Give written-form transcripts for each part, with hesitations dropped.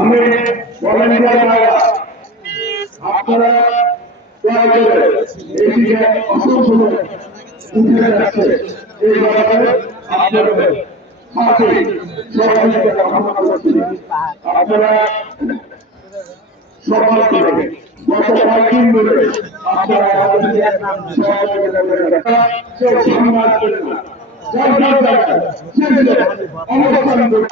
আমি ভলেন্টিয়ার ভাইরা আপনারা দয়া করে এইদিকে অসংখ্য উঠে যাচ্ছে এই ব্যাপারে আপনাদের হাতে সহযোগিতা কামনা করছি। আপনারা সকাল থেকে গত কয়েকদিন ধরে আপনারা আমাদেরকে সহযোগিতা করে কেউ সামনে আসবেন না, যার যার জায়গায় অবস্থান করে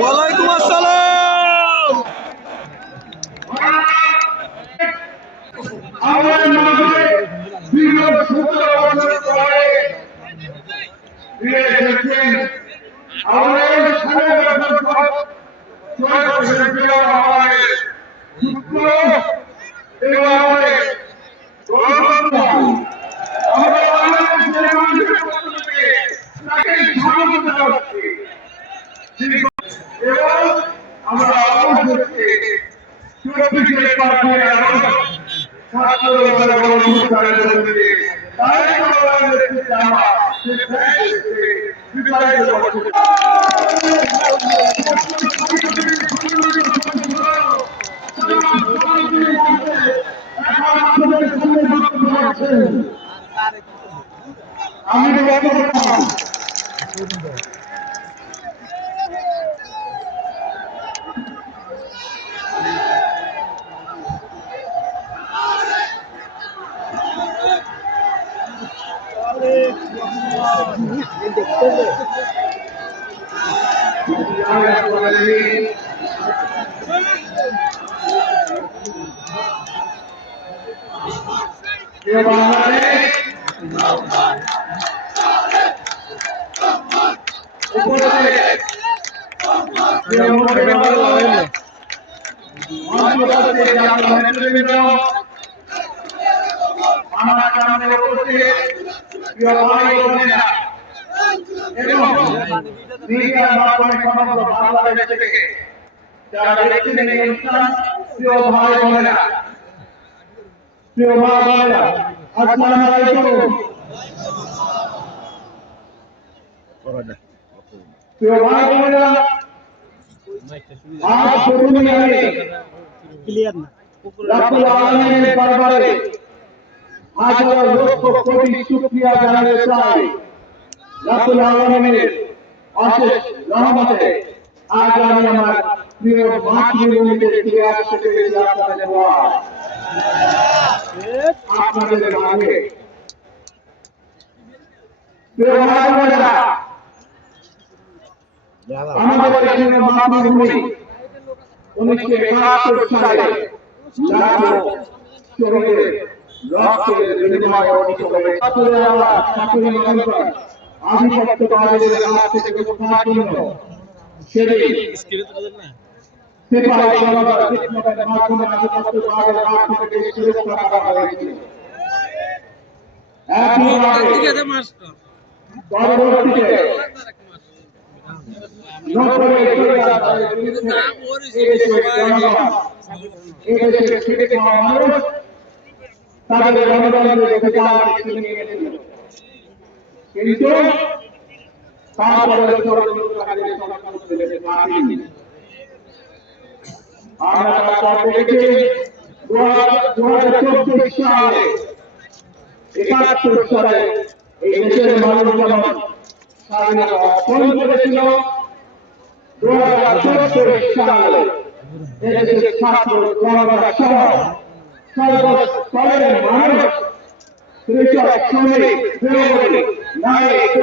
ওয়ালাইকুম আসসালাম। আমার মাঝে দীর্ঘ 17 বছর পরে ফিরে এসেছেন আমাদের স্বাধীনতার আমাদের পুত্র এবং আমাদের আমরা বাংলাদেশের মানুষের পক্ষ থেকে তাকে স্বাগত জানাচ্ছি এবং আমরা অবশ্যই 24 পার্টির ছাত্র অনুষ্ঠানের মধ্যে তাই বাংলাদেশে আমরা বিতাড়িত করছি। আমি বাংলাদেশ থেকে যারা দেখছেন এই অনুষ্ঠান, প্রিয় ভাই বোনেরা, প্রিয় মা বোনেরা, আসসালামু আলাইকুম। প্রিয় ভাই বোনেরা, আজ প্রথমে আমি রাব্বুল আলামিনের দরবারে হাজার লক্ষ কোটি শুকরিয়া জানাতে চাই। রাব্বুল আলামিনের অশেষ রহমতে আজ আমি আমার প্রিয় মাতৃভূমিতে ফিরে আসতে পেরেছি আপনাদের দোয়ায়। আপনাদের মাঝে প্রিয় ভাই বোনেরা, আমাদের এখানে মাতৃভূমি 1971 সালে লাখো শহীদের রক্তের বিনিময়ে অর্জিত হয়েছে। আসলে আমরা সকলে মনে করি আধিপত্যবাদের হাত থেকে রক্ষার জন্য সেদিন সিপাহী জনতার বিপ্লবের মাধ্যমে আধিপত্যবাদের হাত থেকে দেশকে রক্ষা করা হয়েছিল। পরবর্তীতে 90-এর দশকের বিরুদ্ধে এদেশের জনগণ, এদেশের খেটে খাওয়া মানুষ তাদের গণতন্ত্রের অধিকার ছিনিয়ে নিয়েছিল। কিন্তু তারপরে ষড়যন্ত্রকারীদের সরকার ছেড়ে পারেনি। আমরা তারপর দেখেছি 2024 সালে 71 সালে এই দেশের মানুষ যেমন স্বাধীনতা অর্জন করেছিল, 2024 সালে এদেশের ছাত্র জনতা সহ সর্বস্তরের মানুষ, কৃষক, শ্রমিক, গৃহবধূ, নারী